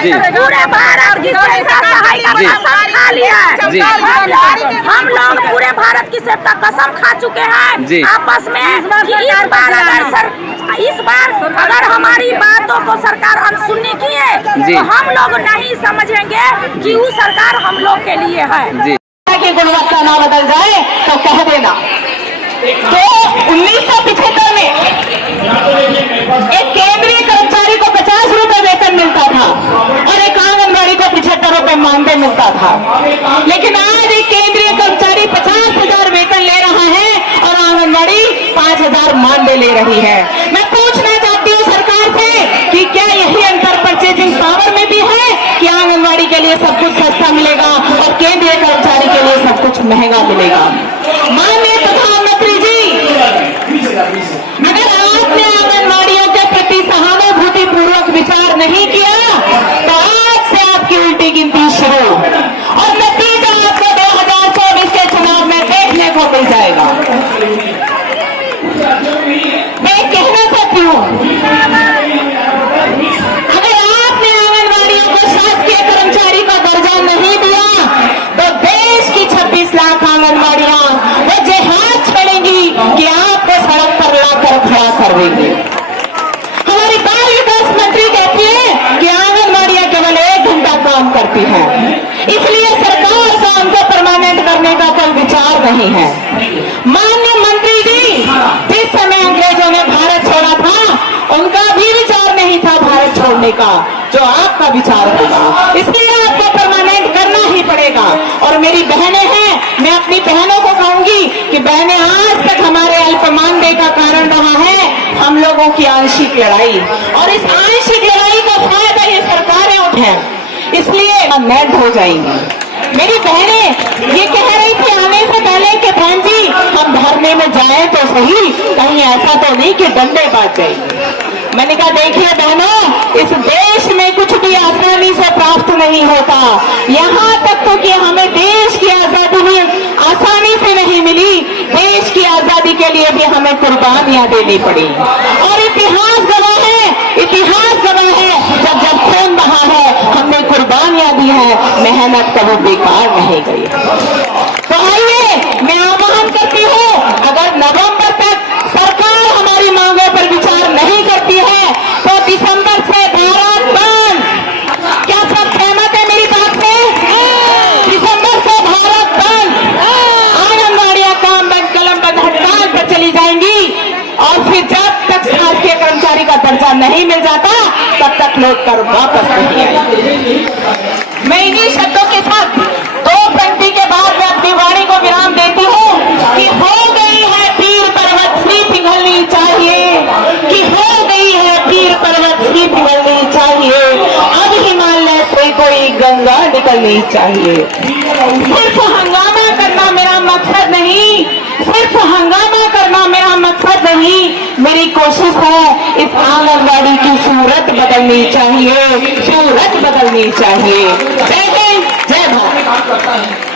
पूरे भारत की सहायता कसम खा लिया है। हम लोग पूरे भारत की सेवता कसम खा चुके हैं आपस में कि इस बार अगर हमारी बातों को सरकार अनसुनी की है तो हम लोग नहीं समझेंगे कि वो सरकार हम लोग के लिए है। की गुणवत्ता ना बदल जाए तो कह देना। तो 1975 में एक केंद्रीय कर्मचारी को 50 रुपए वेतन मिलता था और एक आंगनबाड़ी को 75 रुपए मानदेय मिलता था। लेकिन आज एक केंद्रीय कर्मचारी 50,000 वेतन ले रहा है और आंगनबाड़ी 5,000 मानदेय ले रही है। मैं पूछना चाहती हूँ सरकार से कि क्या यही अंतर परचेजिंग पावर में भी है कि आंगनबाड़ी के लिए सब कुछ सस्ता मिलेगा और केंद्रीय कर्मचारी के लिए सब कुछ महंगा मिलेगा। माननीय प्रधानमंत्री जी, अगर आपने आंगनबाड़ियों के प्रति सहानुभूति पूर्वक विचार नहीं किया तो आज से आपकी उल्टी गिनती शुरू और नतीजा आपको 2024 के चुनाव में देखने को मिल जाएगा। मैं कहना चाहती हूँ, अगर आपने आंगनबाड़ियों को शासकीय कर्मचारी का दर्जा नहीं दिया तो देश की 26 लाख आंगनबाड़ियां वो जिहाद छेड़ेंगी कि आपको सड़क पर लाकर खड़ा कर देंगे। हमारी बाल विकास मंत्री कहती है कि आंगनबाड़ियां केवल 1 घंटा काम करती हैं, इसलिए सरकार का उनको परमानेंट करने का कोई विचार नहीं है। माननीय मंत्री जी, जिस समय अंग्रेजों ने भारत छोड़ा था उनका भी विचार नहीं था भारत छोड़ने का जो आपका विचार होगा, इसलिए आपको परमानेंट करना ही पड़ेगा। और मेरी बहनें हैं, मैं अपनी बहनों को कहूंगी कि बहनें आज तक हमारे अल्प मानदेय का कारण रहा है हम लोगों की आंशिक लड़ाई, और इस आंशिक लड़ाई का फायदा ये सरकारें उठाएं, इसलिए अमेंड हो जाएंगी। मेरी बहनें ये कह रही थी आने से पहले कि बहन जी हम धरने में जाएं तो सही, कहीं ऐसा तो नहीं कि डंडे बाज जाएंगे। मैंने कहा देखिए बहनों, इस देश में कुछ भी आसानी से प्राप्त नहीं होता, यहाँ तक तो कि हमें देश की आजादी आसानी से नहीं मिली, देश की आजादी के लिए भी हमें कुर्बानियां देनी पड़ी। और इतिहास गवाह है, इतिहास गवाह है, जब जब खून बहा है हमने कुर्बानियां दी है, मेहनत कभी बेकार नहीं गई। तो आइए मैं आह्वान करती हूँ, अगर नवंबर तक सरकार हमारी मांगों पर विचार नहीं करती है तो दिसंबर से भारत बंद। क्या सब सहमत है मेरी बात से? दिसंबर से भारत बंद, आंगनबाड़ियां काम बंद, कलम बंद, हड़ताल पर चली जाएंगी और फिर जब तक शासकीय कर्मचारी का दर्जा नहीं मिल जाता तब तक लौट कर वापस नहीं आएंगे। मैं इन्हीं शब्दों के साथ 2 पंक्ति के बाद मैं अपनी वाणी को विराम देती हूँ कि हो गई है पीर पर्वत श्री पिघलनी चाहिए, कि हो गई है पीर पर्वत श्री पिघलनी चाहिए, अब हिमालय से कोई गंगा निकलनी चाहिए। सिर्फ हंगामा करना मेरा मकसद नहीं, सिर्फ हंगामा करना मेरा मकसद नहीं, मेरी कोशिश है इस आंगनबाड़ी की सूरत बदलनी चाहिए, सूरत बदलनी चाहिए। जय हिंद, जय भारत।